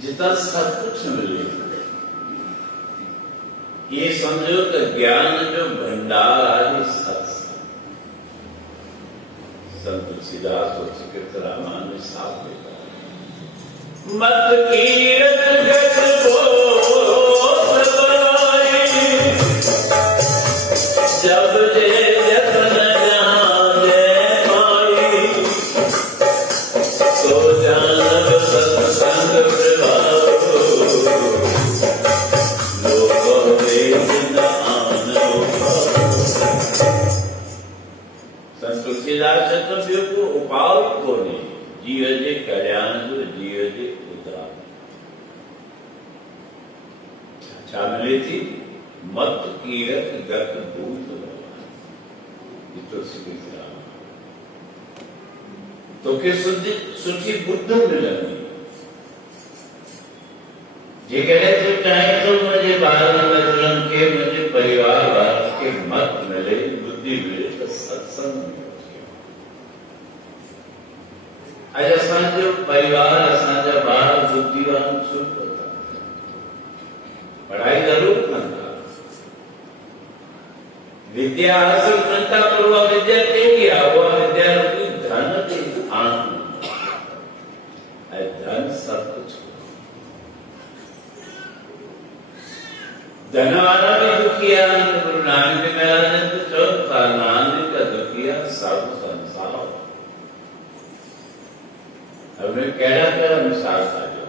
जितना सब कुछ मिले, ये समझो कि ज्ञान जो भंडार आदि सत्संग। संत तुलसीदास और चिकित्सा रामान में साथ देता है, मत कीरत गत बोध बराई, जब जे जतन जहां जय पाई, सो जानब सत्संग प्रभाव, लोको वेद आन संत तुलसीदास चतुर्भ्यो को उपाव को नहीं, जीव जे कल्याण जीव जे उद्धार। अच्छा मिली थी मत कीरत गत भूत तुलसी की तो के सुखी बुद्ध मिलेंगे। ये कहे तो चाहे तो मुझे बाल बचन के, मुझे परिवार वाल के मत मिले, बुद्धि मिले तो सत्संग मिले। आज असांजो परिवार, असांजा बाल बुद्धिवान सुख होता, पढ़ाई जरूर करता, विद्या हासिल करता, पर वह विद्या तेरी वह विद्या रूपी धन के आनंद, धन सब कुछ। धन वाला भी दुखिया, गुरु नानक महाराज ने तो चौथा, नानक का दुखिया सब संसार। हमने कहना कर अनुसार था जो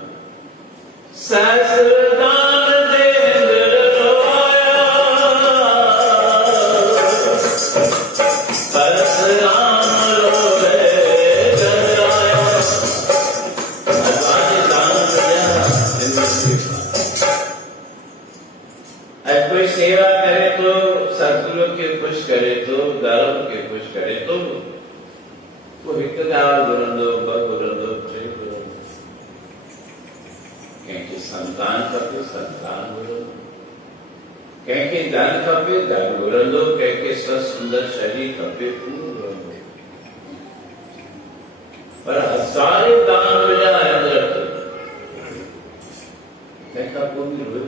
सहस्रदान देंद्र रोया, परशुराम रोवे डराया, भगवान दान दिया इंद्र सेवा। अब कोई सेवा करे तो सदगुरु के खुश करे तो, धर्म के खुश करे तो वो हित गावा गुरंदो बगुरंदो जय गुरंदो, क्योंकि संतान खपे संतान गुरंदो, क्योंकि धन खपे धन गुरंदो, क्योंकि सुंदर शरीर खपे गुरंदो। पर सारे दान मिला अंदर देखा कोई रोए,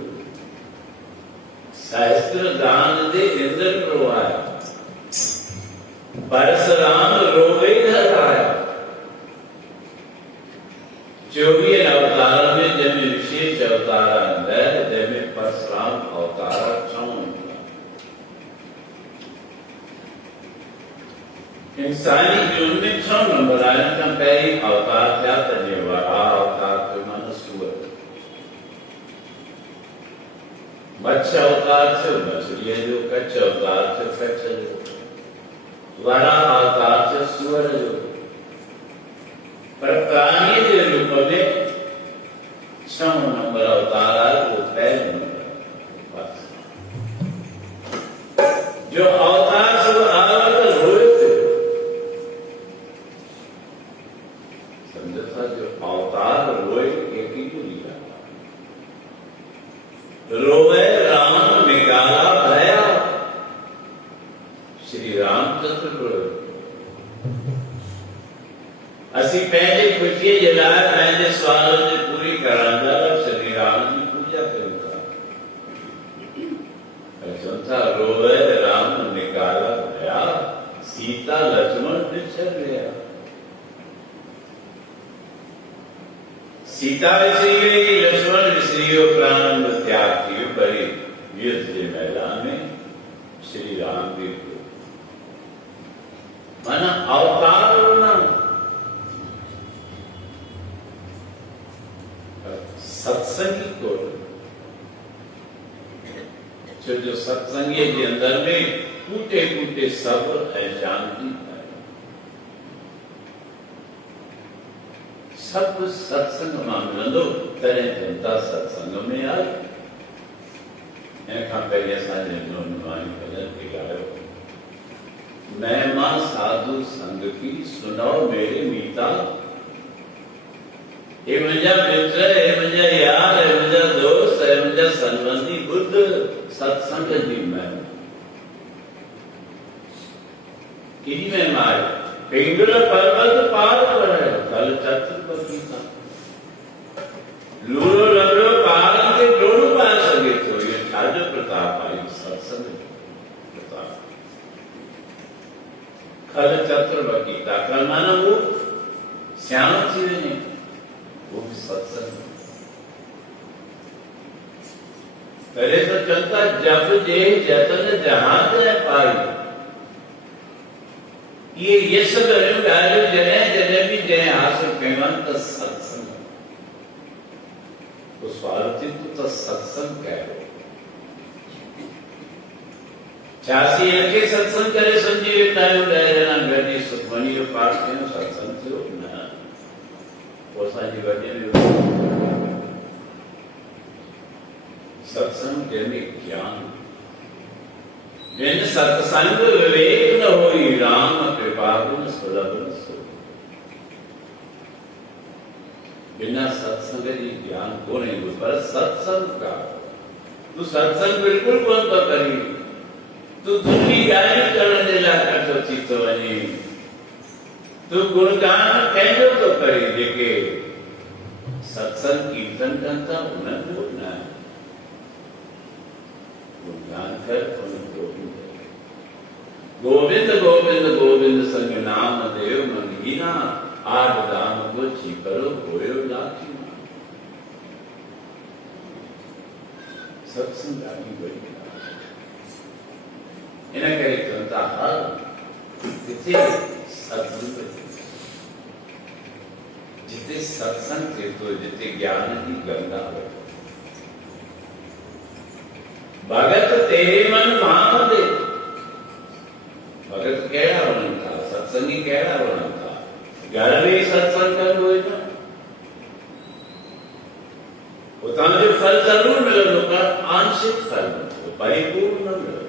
सहस्त्र दान दे इंद्र रोवाया, परशुराम रोवे धराया। 24 अवतार में जब विशेष अवतार अंदर, जब परशुराम अवतार इंसानी जीवन में 6 नंबर आए। पहली अवतार क्या करने वाला अवतार तो मनुष्य, मत्स्य अवतार से मछली जो, कच्छ अवतार से कच्छ जो, वरा अवतार से सुअर जो, पर प्राणी के रूप में 6 नंबर अवतार आए, वो पहले नंबर जो अवतार सब आगे रोए थे, समझा जो अवतार रोए एक ही को लिया, रोए राम निकाला भया, श्री रामचंद्र रोए। असी पहले खुशी जलाए, पहले सवालों से पूरी करांदा, श्री राम की पूजा करूंगा। था रोए राम निकाला भया, सीता लक्ष्मण बिछड़ गया। सीता विसरी गई, लक्ष्मण विसरियो, प्राण त्याग कियो, बड़ी युद्ध के मैदान में श्री राम जी को माना अवतार होना। सत्संगी को जो सत्संगी के अंदर में टूटे टूटे सब्र है, शांति है, सब कुछ सत्संग में मिलंदो, तरह जनता सत्संग में आई। पहले असांजे नौजवान भजन बिगाड़ो, महिमा साधु संग की सुनो मेरे मीता। हे मुंहिंजा मित्र, हे मुंहिंजा यार, हे मुंहिंजा दोस्त, हे मुंहिंजा संबंधी, बुद्ध सत्संग जी महिमा केॾी महिमा आहे। पिंगल पर्वत पार करे, कल चतुर्पति का लूरो लंगड़ो पालन के डोड़ू पा सके तो ये ठाजो प्रताप आई सत्संग प्रताप खल चतुर बकीता कल मानो वो श्याम थी ने वो भी सत्संग पहले तो चलता जब जे जतन जहां ते पाई ये सब गालो जने जने भी जने हासिल पेमंत सत्संग तो स्वार्थी तो सत्संग कह लो 86 के सत्संग करे संजीव टाइम डायरेना गणी सुखमनी जो पाठ के सत्संग थयो ना पोसा जी गणी सत्संग जने ज्ञान जिन सत्संग विवेक न होई राम कृपा गुण सुलभ सो बिना सत्संग जी ज्ञान को नहीं हो पर सत्संग का तू सत्संग बिल्कुल कोन तो करी तू दुनिया गाली करने ला कटो चितो वनी तू गुणगान कहजो तो करी देखे सत्संग कीर्तन करता उन्हें बोलना है गुणगान कर उन्हें गोविंद गोविंद गोविंद संग नाम देव मंगीना आठ दाम को छिपरो होयो लाखी सत्संग आदि बड़ी इन्हें कहे जनता हर जिते सत्संग जिते सत्संग थे तो जिते ज्ञान की गंगा हो भगत तेरे मन भाव दे भगत केड़ा होना था सत्संगी केड़ा होना था घर में सत्संग कर हुए ना उतना जो फल जरूर मिले पर आंशिक फल परिपूर्ण न मिले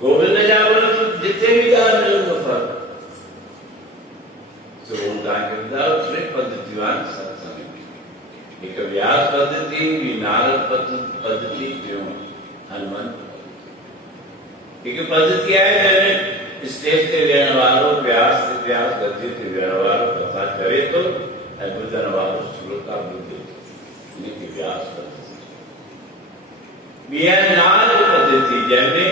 गोविंद जा बोले तो जितने भी गार मिले तो फल तो उनका उसमें पद्धतिवान सत्संग एक व्यास पद्धति नारद पद्धति क्यों हनुमान एक पद्धति है स्टेज के लेने वालों व्यास गद्य के लेने वालों कथा करे तो बुद्धन वालों श्रोता बुद्धि इनकी व्यास पद्धति नारद पद्धति जैसे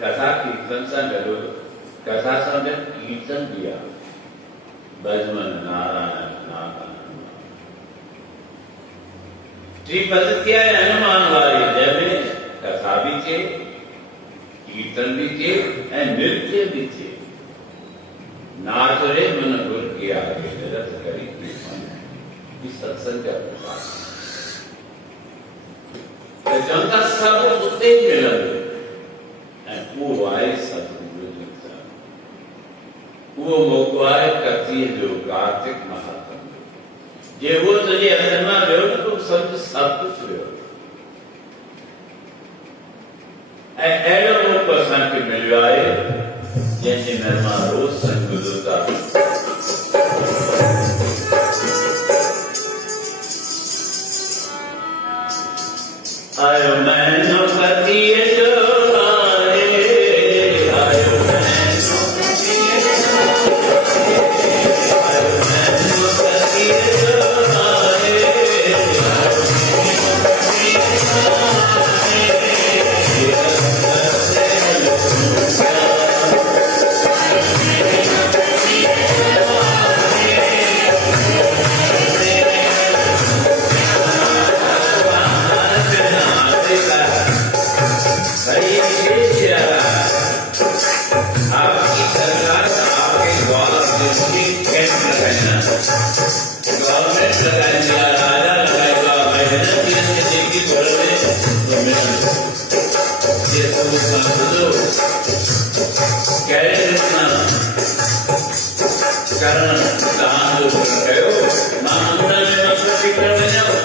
कथा कीर्तन सा करो कथा समय कीर्तन दिया भजमन नारायण नारायण जी पद्धतियां हनुमान वाली जैसे कथा भी थे कीर्तन भी थे नृत्य भी थे नाच रे मन गुर के आगे जगत करी सत्संग का प्रकाश जनता सब उते मिले वो आए सतगुरु जी वो मोकवाए करती है जो कार्तिक महात्म जे वो तुझे अंदर रहो तो सब कुछ रहो ऐलो लोग पसंद के मिल आए जैसे मेहमान रोज संगुदुता आयो मैनो कतिए जो आए आयो मैनो कतिए जो आयो मैनो कतिए जो आए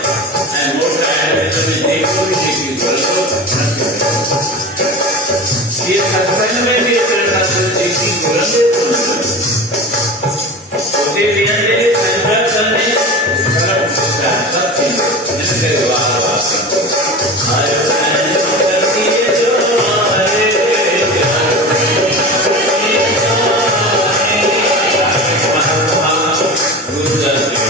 Good.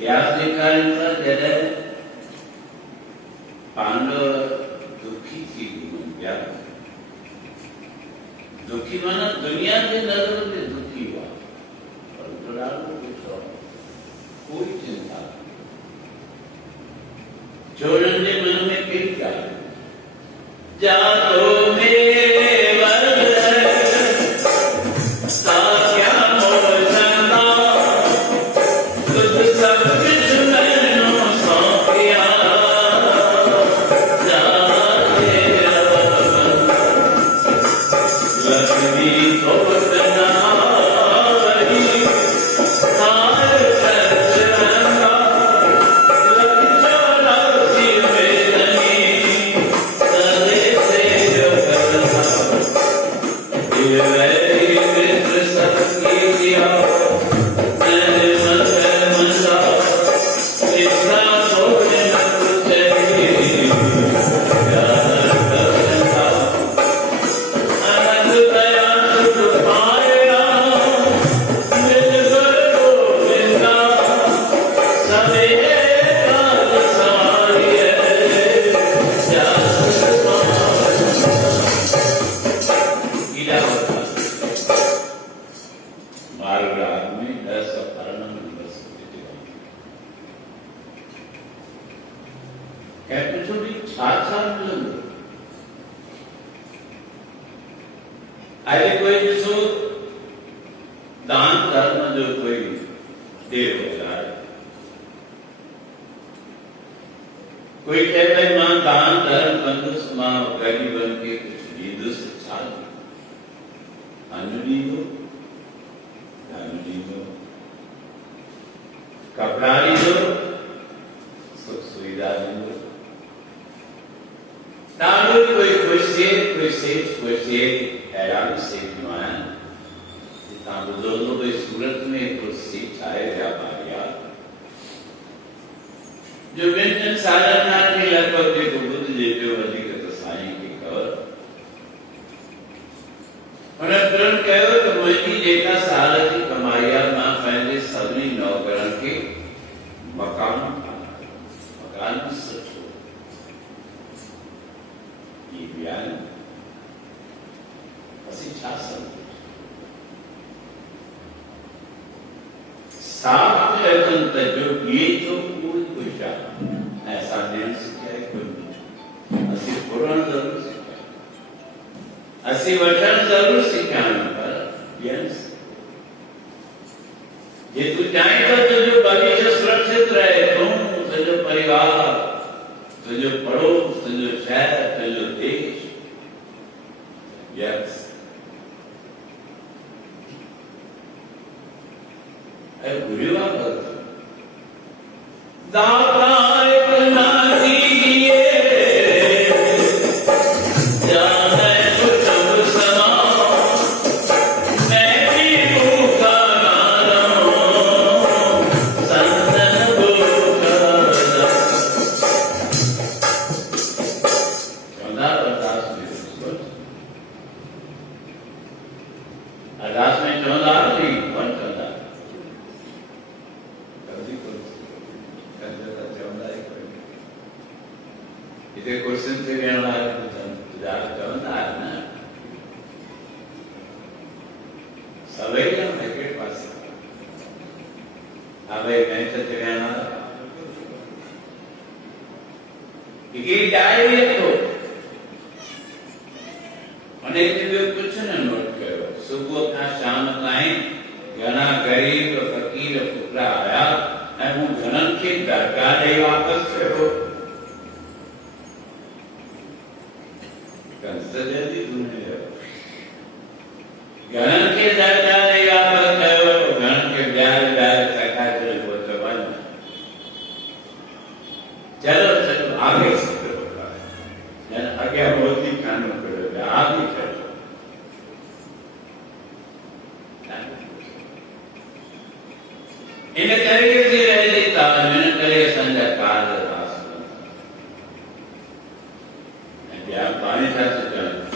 व्यास जी का जॾहिं पांडव दुखी थी व्यास दुखी माना दुनिया की नजर में दुखी हुआ कोई चिंता चोरन के मन में कई क्या जा तो अरे कोई जिसको दान धर्म जो कोई दे हो जाए कोई कहता है मां दान धर्म बंधुस मां गरीब बन के कुछ नींदु से छाल अंजलि दो कपड़ा ली दो सुख सुविधा दी दो ताकि कोई से हैरान से नुमाया बुजुर्गों को सूरत में कुछ सिखाए व्यापारिया जो व्यंजन साधना के लगभग देखो बुद्ध देते हो अधिक साई की खबर और तुरंत कहो तो मुझी जेका साल की कमाइया मां पहले सभी नौकरन के मकान सचो ये बयान छा साफ जो ये तो पूरी खुशा ऐसा नहीं सिखाए कोई असी पुराण जरूर सिखाए असी वचन जरूर सिखाने पर ये तू चाहे तो तुझे भविष्य सुरक्षित रहे तुम तुझे परिवार तुझे पड़ोस तुझे शहर तुझे देश यस गुरुवा दाता इतना दीजिए जाने तुम समा मैं भी भूखा ना रहूं संतन भूखा अरदास में चौंधा नहीं कौन चौंधा इसे क्वेश्चन से कहना है चौंधा है ना सभी हम पैकेट पास अबे मैं चलते कहना कि डायरी तो અને તે कुछ न नोट करो सुबह का शाम ताईं घना गरीब फकीर पुत्रा आया ऐं हूं घणनि खे दरगाह ॾेई वापसि कयो कंसजदी दुनिया घणनि खे दरगाह ॾेई वापसि कयो घणनि खे ॿाहिरि सखा करे पोइ वञ चलो चलो आगे अॻियां मोदी कान कयो आगे चलो इन करे थी रही तालमेल करे असांजा कार्य रास ऐं ॿिया पाणी था चवनि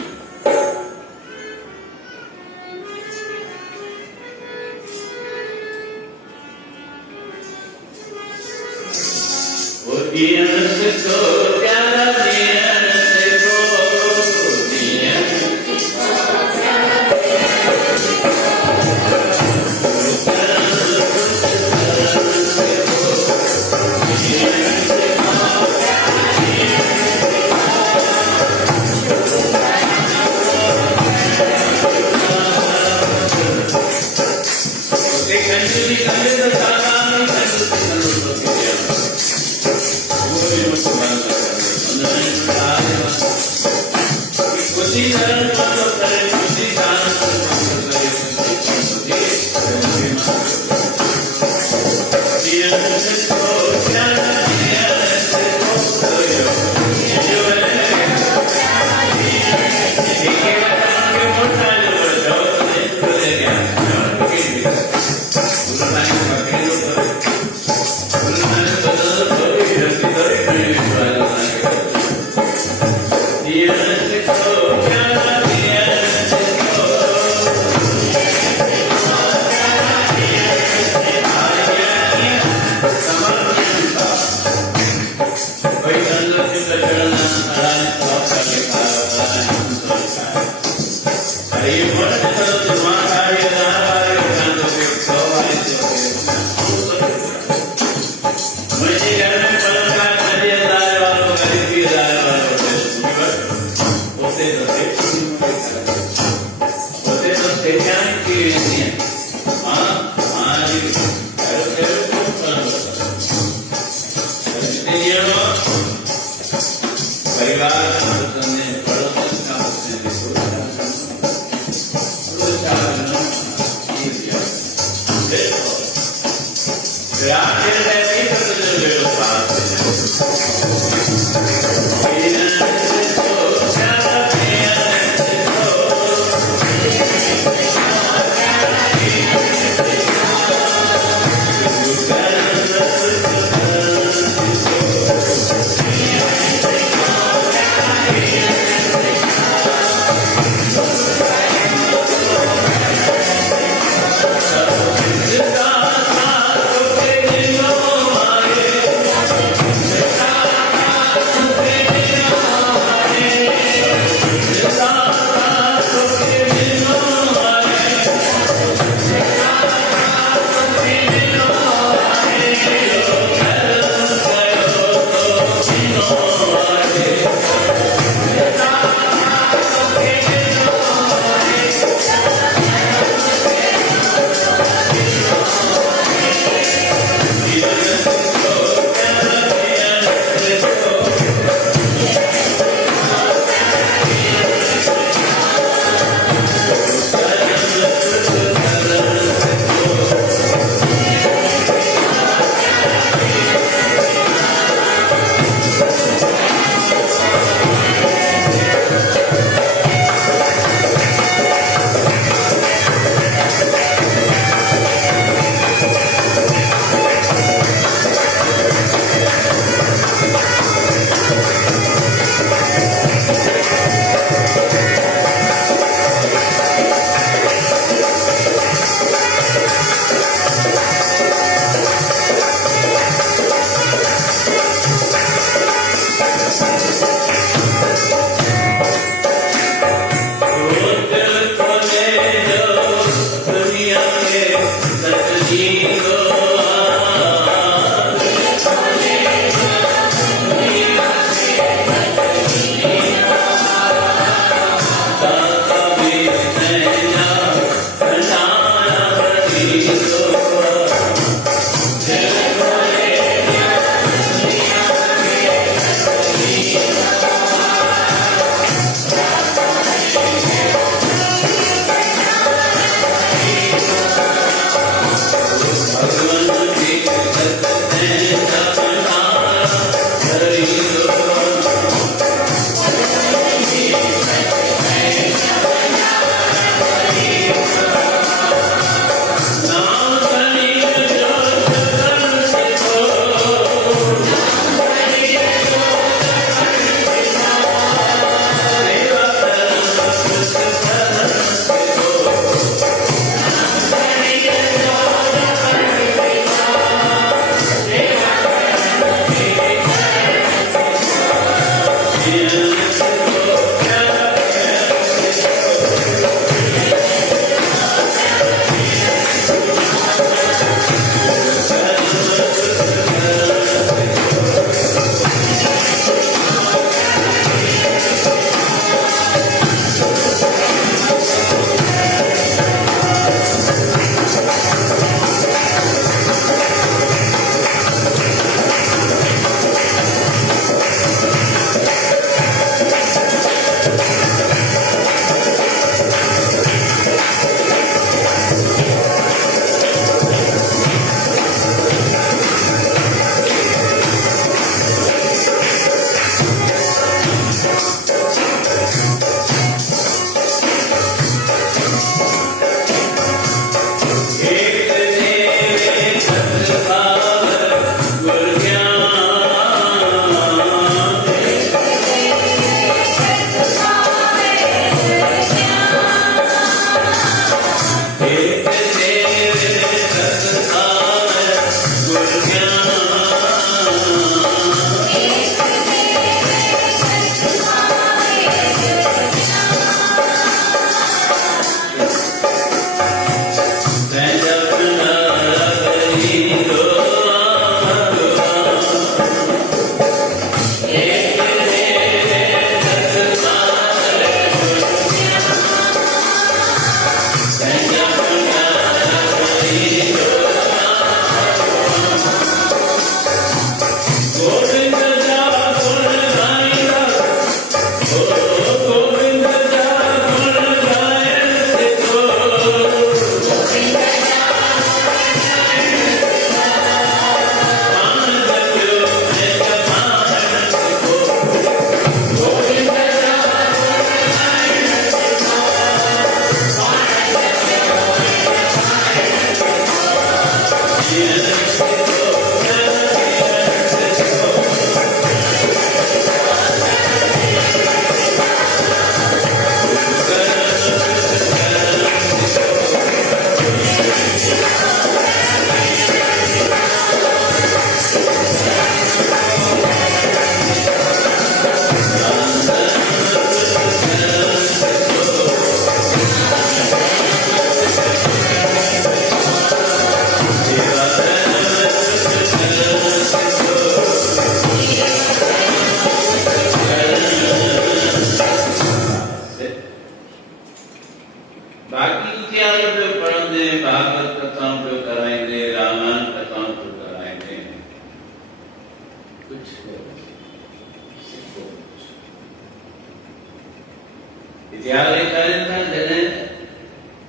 ત્યારે કરીને જેને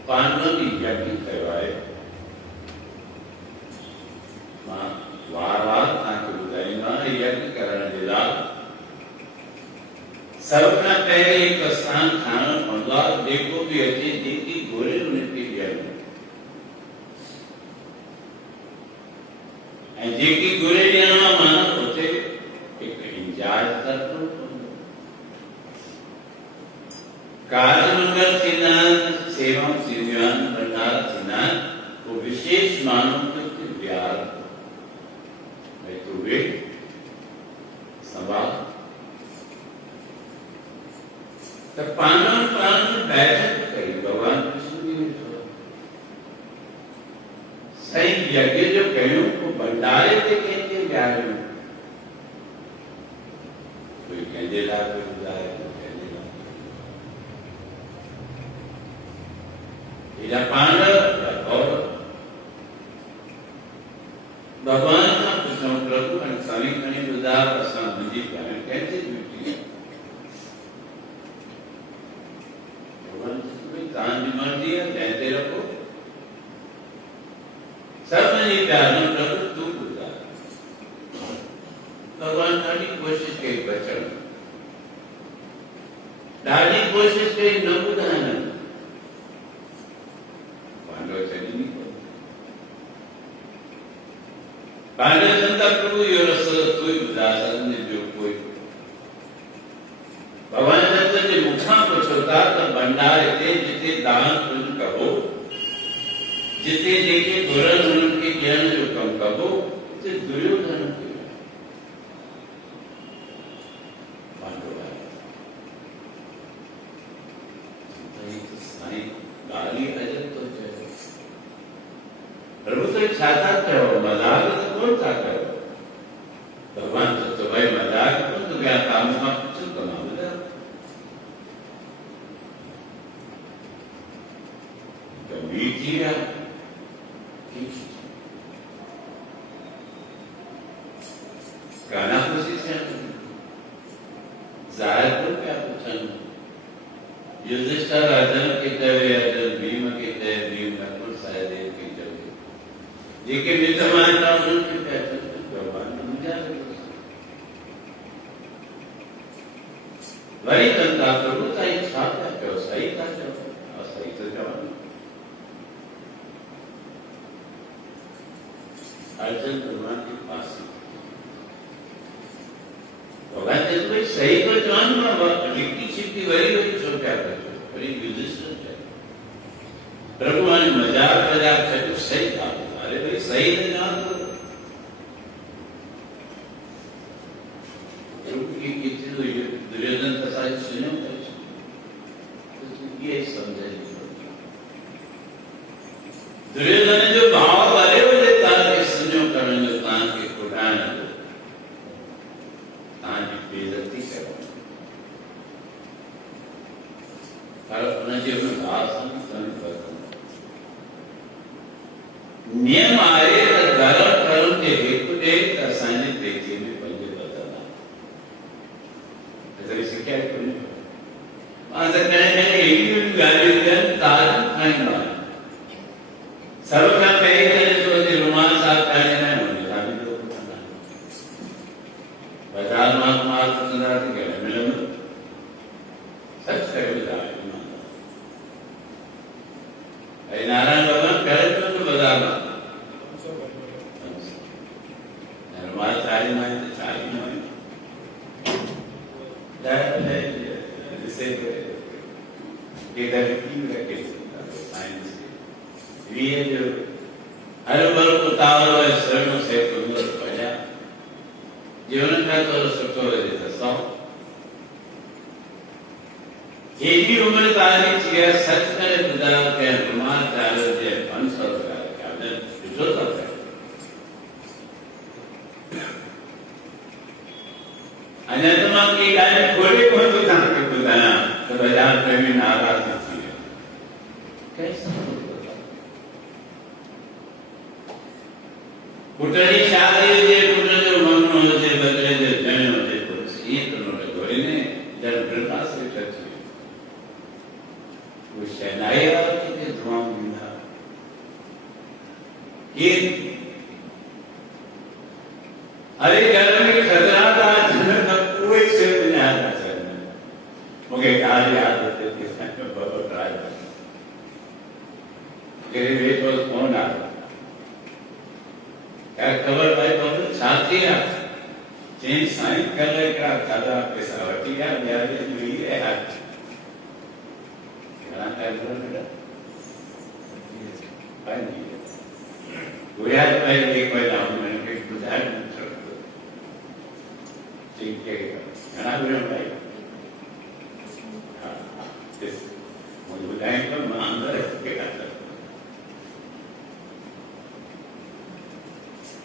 પાંડવોની યજ્ઞ કહેવાય વાર ताकि बुधाईमा यज्ञ करने दिला सबका पहले एक स्थान खाना पड़ला देखो भी अच्छी देखी गोरे उन्हें यज्ञ जेकी गोरे लेना माना होते एक इंजाज करतो कार्य मंगल सिद्धांत सेवा सिद्धांत भंडार सिद्धांत को विशेष मानव के व्यार वे सवाल तो पांडव बैठक करी भगवान कृष्ण जी ने सही यज्ञ जो कहो को भंडारे थे कहते क्या कोई कहते ला कोई बुलाए कोई कहते ला इला पांडव और भगवान का प्रश्न प्रभु અને સ્વામી ઘણી બધા પ્રસંગ બીજી કારણ कैसे जुटी है भगवान कोई कान निमर दिया कहते रखो सब ने प्यार में प्रभु तू बुझा भगवान दाढ़ी कोशिश करी बचन दाढ़ी कोशिश करी न बुझाना पांडव चली नहीं पांडव जनता प्रभु यो रस कोई उदाहरण ने जो कोई भगवान जनता के मुखा को छोटा तो भंडार थे जिते दान पुण्य कहो जिते देखे गुरन उनके ज्ञान जो कम कहो जिते दुर्योधन के पांडव तो साई गाली अजब तो प्रभु तो छाता कहो मजाक तो कौन सा करो भगवान तो भाई मजाक कौन तो क्या काम का कुछ बना दे गंभीर जीरा गाना खुशी से जाहिर तो क्या पूछा युधिष्ठिर अर्जुन के तवे अर्जुन भीम के तवे भीम नकुल सहदेव के तवे ये के विद्यमान था उनके पैसे भगवान ने मुझे वही जनता प्रभु सही छाता क्यों सही था क्यों और सही तो जवान अर्जुन भगवान के पास भगवान ने तो सही तो जवान में लिखी छिपी वही वही छोटा करते वही युधिष्ठिर प्रभु ने मजाक मजाक करके सही था अरे भाई सही नहीं जान दो की कितनी तो दुर्योधन का साथ सुनो तो ये समझे दुर्योधन ने जो भाव वाले वो लेता है सुनो करने जो तान के कुटान तान की बेइज्जती करो पर अपना जीवन आसान करता नियम आए धर्म कर्म के हेतु एक असानी प्रीति में पंजे बदलना ऐसा इसे क्या करें आंसर कहने यही गाली दें ताज खाएंगा सर्व का कहीं कहीं सोचे रुमाल साफ करने में होने साभी लोग करना बाजार माल पंद्रह से कहने मिले सच कहे जाए नारायण भगवान करे तो बाजार हमारे सारी मायने तो सारी मायने जैसे की रखे साइंस ये जो हर बार उतावल है शरण से तुम पढ़ा जीवन का तो सत्य है जैसा ये भी उम्र तारी चीज सच करे खुदा के रुमाल चालो जे 500 का क्या जो सब है अनंतमा की गाय खोले कौन तो जान के खुदा तो बाजार में नाराज थी कैसा कुटनी शादी जे कुटने जो मंगनो जे बदले जे जनो जे कुछ ये तो नोट गोरी ने जब प्रकाश से चर्चा अरे घर में खतरा था जन्नत में कोई से नहीं आता सर मुझे आज याद होते थे इसमें बहुत ट्राई तेरे वे तो कौन आ क्या खबर भाई बहुत छाती है चेंज साइन कर ले क्या दादा पैसा वटी है मेरे लिए है हाथ क्या कर रहा है भाई वो यार भाई एक बार जाऊँ मैंने फिर बुझा ठीक है खाना भी भाई हाँ इस मुझे बुझाएं तो मैं अंदर के करता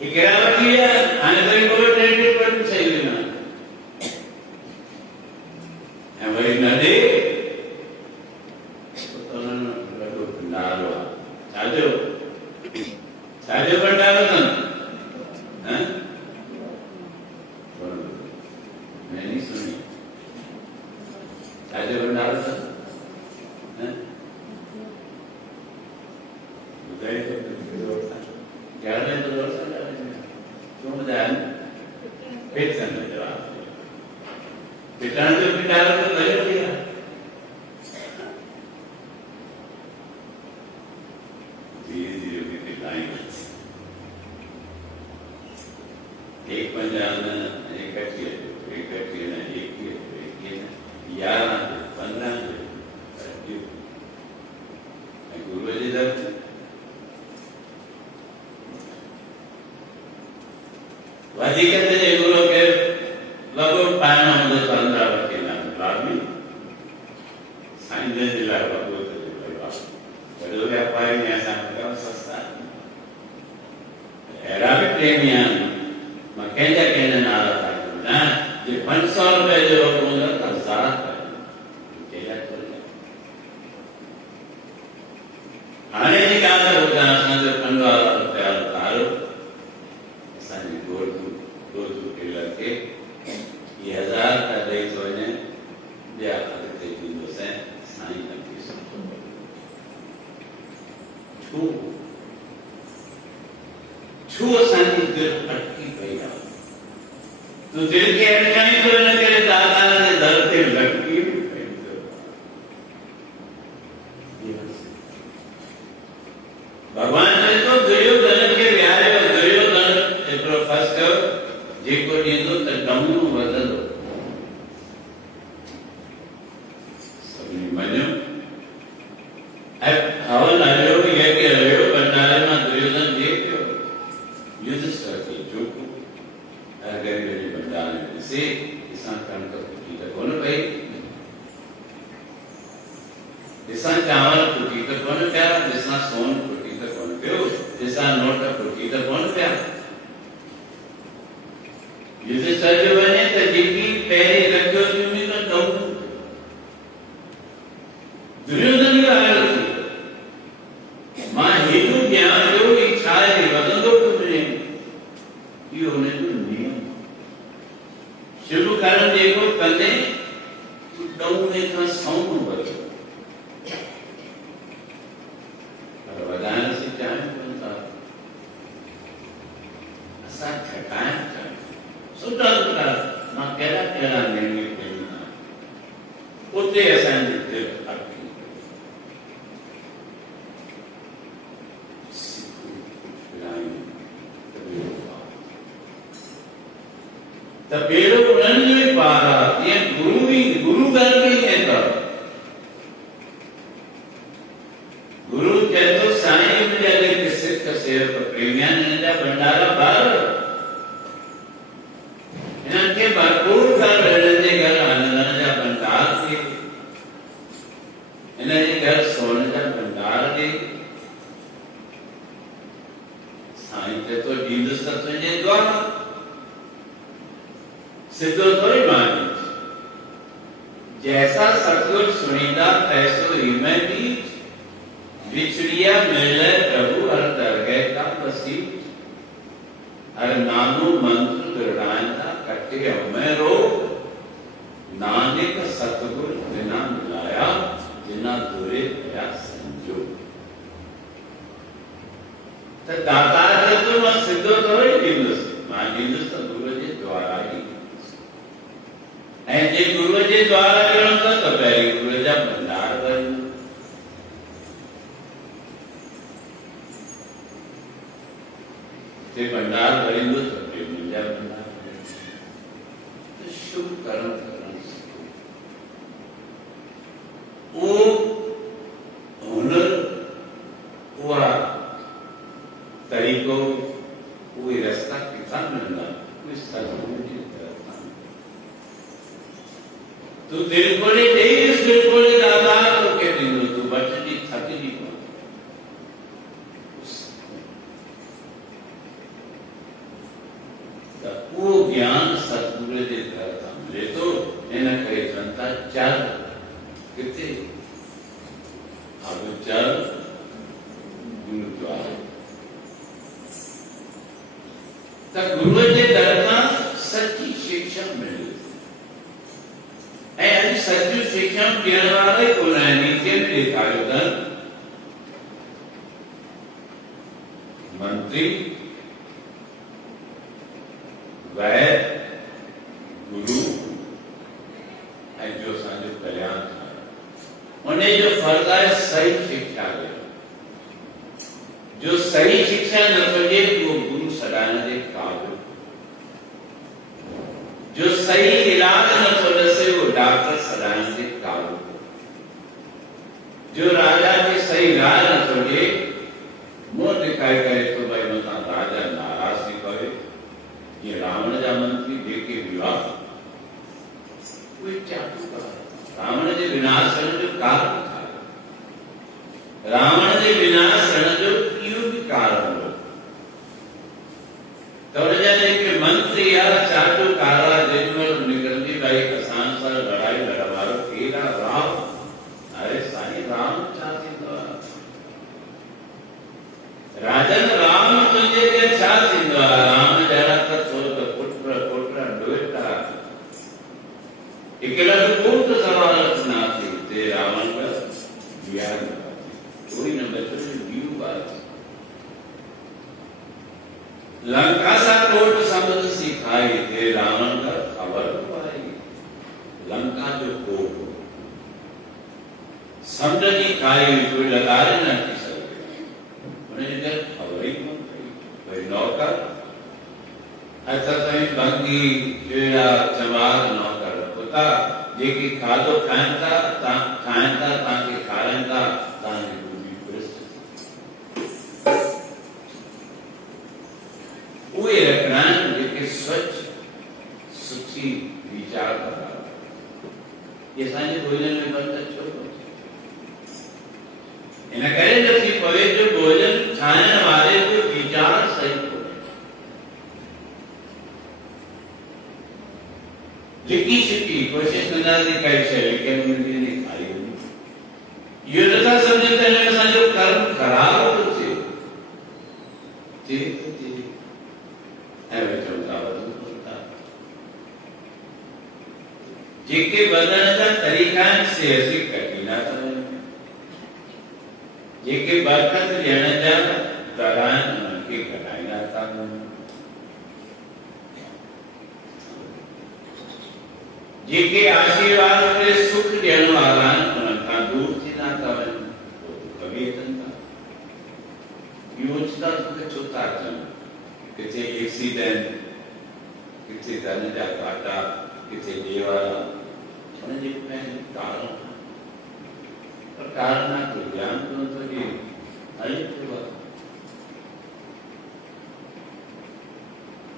ये गिरावटी है आने तक कोई ट्रेंड पर चाहिए ना हमारी नदी तो ना लो चाचो चाचो पर डालो ना हैं मैं नहीं सुनी चाचो पर डालो ना हैं बताइए तो क्या है तो क्यों बताया पेट करने जवाब पिटान तो पिटारा तो नहीं दिया धीरे धीरे भी पिटाएंगे एक पंजाब एक कटिए ना एक ना 11 15 गुरु जी दर वादी कहते हैं गुरु के लगभग पाना मुझे चंद्रा बच्चे ना बाबी साइंस जिला बाबू तो जिला बड़े व्यापारी ने ऐसा मतलब सस्ता era भी प्रेमियां मकेंजा कहने नारा था ना ये 500 रुपए जो होगा तो 1000 केला तो आने की क्या होता है संजय पंडवा रुपया तारो सानी गोल के लड़के ये 1000 का दे तो ने दिया करते दिन से सानी का पीस छू सानी दिल अटकी गई तो दिल के अटकाई तो न करे दादा ने धरते लटकी भगवान ने तो दुर्योधन के व्यारे और दुर्योधन एक फर्स्ट जेको नींदो त डमू वदल सबने मनो अब हवन हरियो ये के हरियो भंडारे में दुर्योधन देखो युद्ध करके जो अगर ये भंडारे से किसान काम कर की तो कौन भाई किसान चावल कुटी तो कौन प्यारा किसान सोन कुटी तो कौन प्यो किसान नोट कुटी तो कौन प्यारा युद्ध चल बने तो जिंदगी पहले रखो तुम्हें तो दो दुर्योधन का हाल मां हेतु ज्ञान जो इच्छा है वदन दो तुमने ये होने तो नियम शुरू कारण देखो कने तो डौने का साउंड बदल और वदान से क्या बनता ऐसा ठकान सुधा सुधा ना केला नहीं पहनना उतने ऐसा नहीं अटकी तपेड़ो उन्हें पारा ये गुरु घर में है तब गुरु कहते साईं मुझे अगर किसी का सेव का प्रेमियां निंदा भंडारा बार इनके भरपूर घर रहने घर आनंद जा भंडार के इन्हें घर सोने जा भंडार के साईं के तो हिंदू सत्संग जे द्वारा सिद्धो थोड़ी मानी जैसा सतगुर सुनीता तैसो ही में भी विचड़िया मिले प्रभु हर दरगह का बसी हर नामो मंत्र दृढ़ायता कटे मैं रो नानक सतगुर बिना मिलाया जिना दूरे गया संजो तो दाता तो मैं सिद्धो थोड़ी हिंदू मान हिंदू तो दूर ऐं जे गुरुअ जे द्वार अचणो त पहिरीं गुरुअ जा भंडार भरियो। ते भंडार भरींदो त ॿियो मुंहिंजा भंडार भरींदो। त शुभ कर्म करणु सिखो। उहो हुनर, उहा तरीक़ो, उहे रस्ता किथां मिलंदा? उहे सतगुरु जी तरफ़ां। तूं दिल खोले ॾेस, दिल खोले दादा तोखे ॾींदो, तूं बचजी थकिजी पवंदो। त उहो ज्ञान सतगुरु जे तरफ़ां मिले थो। इन करे जनता चल किथे? अब चल गुरुद्वारे। त गुरुअ जे तरफ़ां सची शिक्षा मिले। ऐं अॼु सचियूं शिक्षाऊं ॾियण वारा ई कोन आहिनि। नीचे में ॾेखारियो अथनि मंत्री, वैद, गुरु ऐं जो असांजो कल्याण उन जो फर्ज़ आहे सही शिक्षा ॾियणु। जो सही शिक्षा न मिले उहो गुरु सॾाइण जे क़ाबिल। जो सही इलाज नथो ॾसे उहो डॉक्टर सॾाइण जे क़ाबिल। जो राजा खे सही राह नथो ॾिए, मुंहुं टिकाए करे थो भई मथां राजा नाराज़ थी पवे। ये रावण जा मंत्री जेके विवाह उहे चाटुकार, रावण जे विनाश थियण जो कारण था। रावण जे विनाश थियण जो इहो बि कारण हो। त हुनजा जेके मंत्री या चाटुकारा जेॾीमहिल निकिरंदी भई असां सां लड़ाई लड़ण वारो केरु आहे? राम। अरे साईं राम छा थींदो आहे? राजन राम तुंहिंजे ते छा थींदो आहे? राम जहिड़ा त थोरो त पुट ॾोहिता हिकु लख कोट सवाल न थी ते रावण का ज्ञान कोई न बचो ॿियूं बात। लंका सा कोट समझ सिखाई थे रावण का खबर पाई। लंका जो कोट समझ जी खाई कोई लगारे न थी सके। उन्हें खबर ही कोन पई। कोई नौकर अच्छा ताईं बंगी केड़ा चमार नौकर होता जेकी खाधो खाइनि था तव्हांखे खाराइनि था तव्हांजी पूरी परिस्थिति। उहे रखना आहिनि जेके स्वच्छ सुठी वीचार वारा। ये असांजे भोजन में बंदि छो थो थिए? इन करे नथी पवे जो भोजन ठाहिण वारे जो वीचार सही कोन्हे। लिकी छिकी कोशिश कंदासीं काई शइ लेकिन मुंहिंजी नहीं खाई वञे। इहो नथा सम्झनि त हिन में असांजो कर्म ख़राब थो थिए। ऐं चवंदा जेके वधण जा तरीक़ा आहिनि से असीं कढी था वञूं। जेके बरकत ॾियण जा दर आहिनि उन्हनि खे कढाईंदा था वञूं। जेके आशीर्वाद करे सुख ॾियण वारा आहिनि उन्हनि खां दूर थींदा था वञूं। कभी अचनि था इहो ओचिता तोखे छो था अचनि? किथे एक्सीडेंट, किथे धन जा घाटा, किथे ॾेवारा, उनजे पंहिंजे कारण। पर कारण ना कोई ज्ञान कोन थो ॾिए, हले पियो आहे।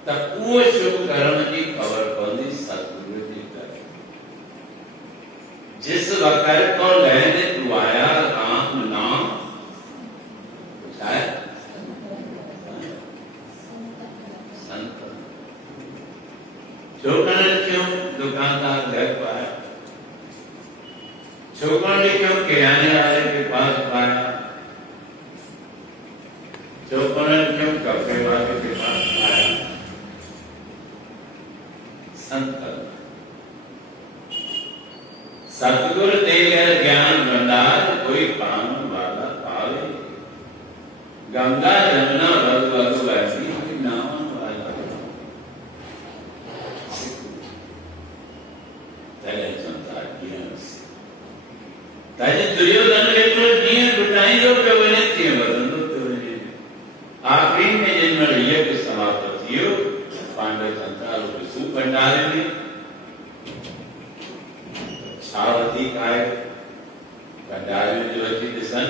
त उहो शुभ कर्म जी ख़बर पवंदी सतगुरु जी तरफ़। जिस वक़्त को लहने तू आया राम नाम शायद संत छोकरा क्यों दुकानदार घर पाया, छोकरा ने क्यों किराने वाले के पास पाया, छोकरा ने क्यों कपड़े वाले के पास पाया? संत सतगुरु दे गए ज्ञान भंडार कोई काम वाला पावे। गंगा जमुना वधु वधु ऐसी नाम वाला। थियो पांडव संताल को सु भंडारे में छावती काय भंडारे में जो अची दिसन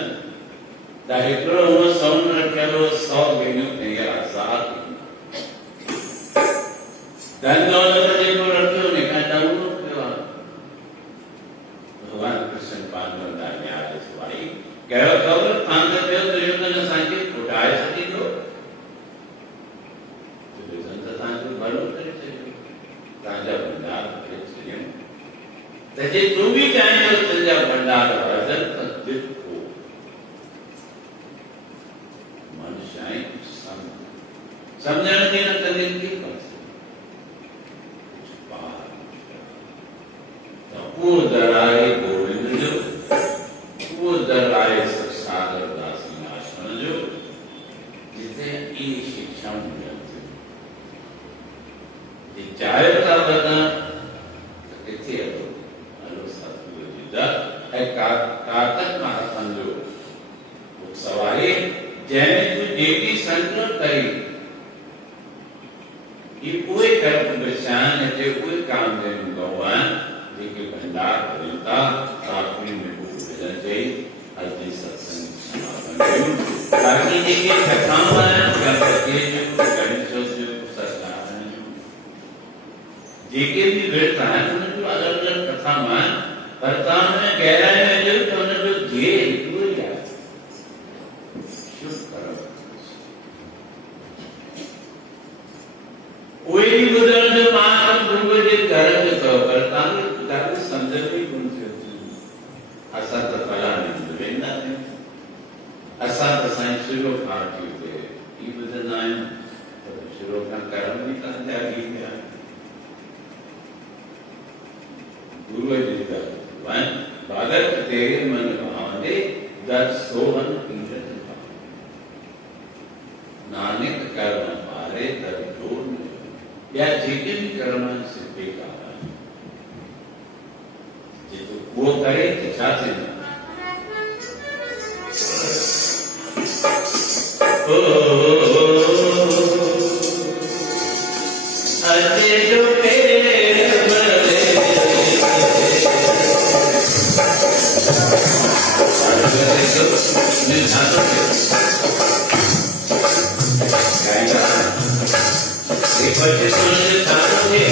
ता हिकड़ो वो सोन रखियो 100 भेणियूं ऐं आज़ाद धन दौलत जेको रखियो ने का चाहूं पियो भगवान कृष्ण पांडव ना न्याय सवाई कहो खबर थान पियो दुर्योधन असांखे उठाए सकींदो दुर्योधन असांखे भलो करे छॾियो तव्हांजा भंडार करे छॾियऊं त जे तूं बि चाहीं थो तुंहिंजा भंडार वधनि त ॾिठो मनुष्य आहे कुझु सम्झण जी न कंदे थी वो दराए गोविंद जो वो दराए सागर दास आश्रम जो जिते ई शिक्षा मिलती ये चाहे का बना किथे हलो सतगुरु जी दा है कातक महात्मा जो वो सवारी जैने तू जेकी संकल्प करी ये कोई कर्म परेशान है जो कोई काम दे भगवान के भंडार करेता साथी में को भजन चाहिए अति सत्संग समापन ताकि ये कथावां कर सके जो गणेश जो सत्संग जेके भी बैठता है उन्हें जो अलग अलग कथावां करता में गहराई में जो तो उन्हें जो जे पूरी है शुभ करो कोई भी गुजर जो मान गुरु जी कर्म तो करता है ताकि संदर्भी गुण से असा तो फला नहीं वेंदा है असा तो साईं शुरू पार्टी थे ई बदन आए तो शुरू का कर्म भी कर त्यागी है गुरु जी का वन भगत तेरे मन भावने दस सोहन कीर्तन नानक कर्म पारे तब जोड़ या जेके भी कर्म से बेकार वो करे चाहते हैं अरे जो तेरे बड़े निर्धातों के गाइडा एक बच्चे को निर्धातों के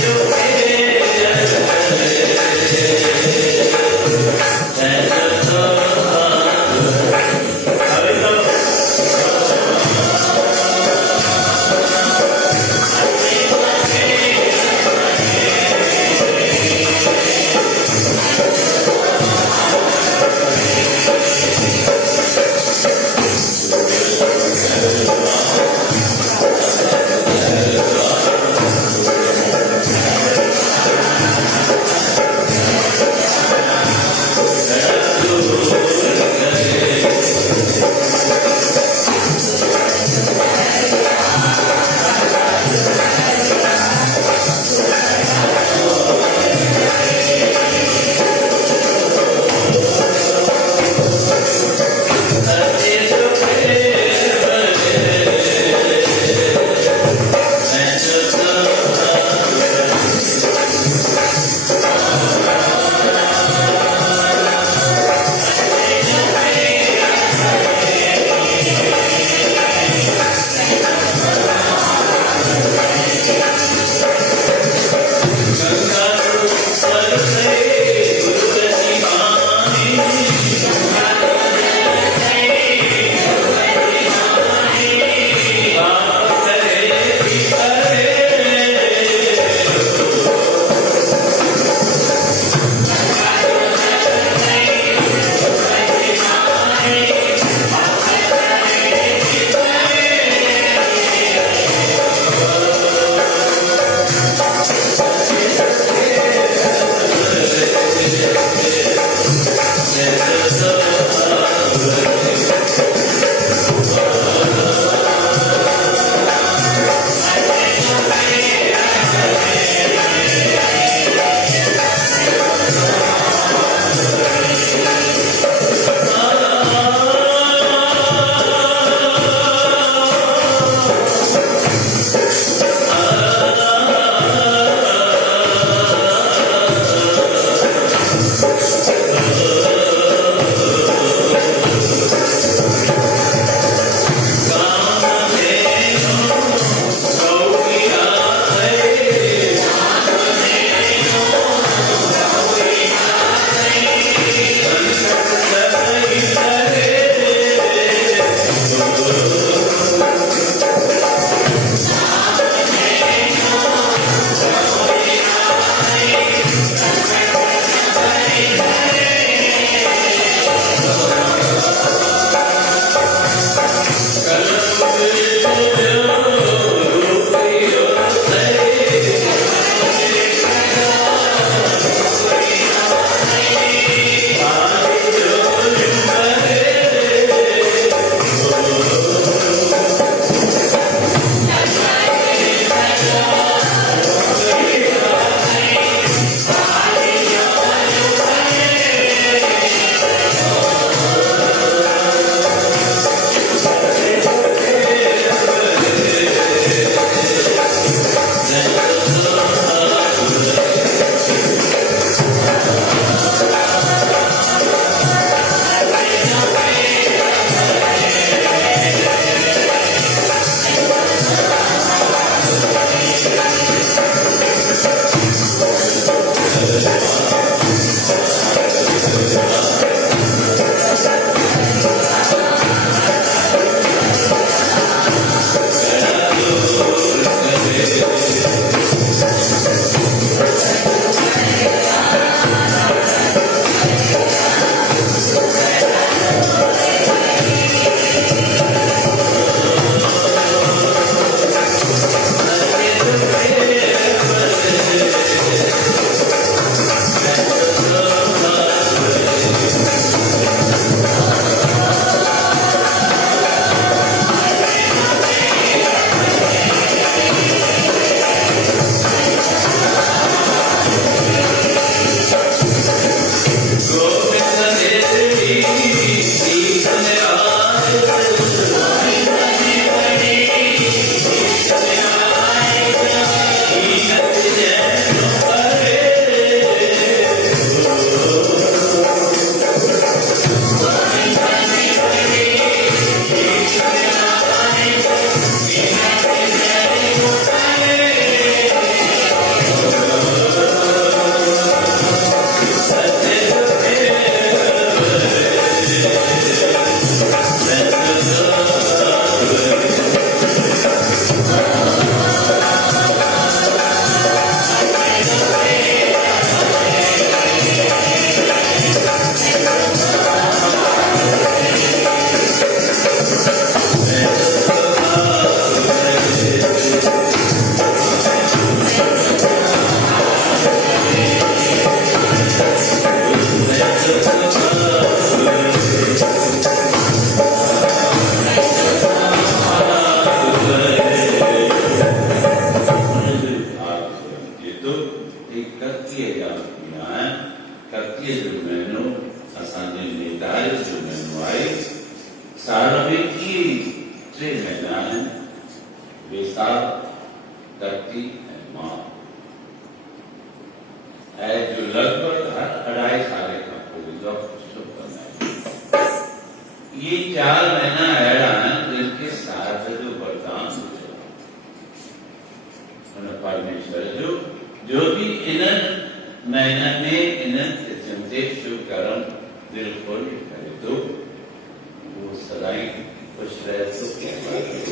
जो 31 जान 31 जो मैनू असांजे निर्धारित जो मैनू आए साल में की 3 महीना है वैसाख धरती मां है जो लगभग हर 2.5 साल का पूरा शुभ करना है। ये 4 महीना ऐसा है जिनके साथ जो वरदान परमेश्वर जो भी इन महीना में इन चिंते शुभ कर्म दिल खोल करे तो वो सदाई खुश रहे तो क्या बात है।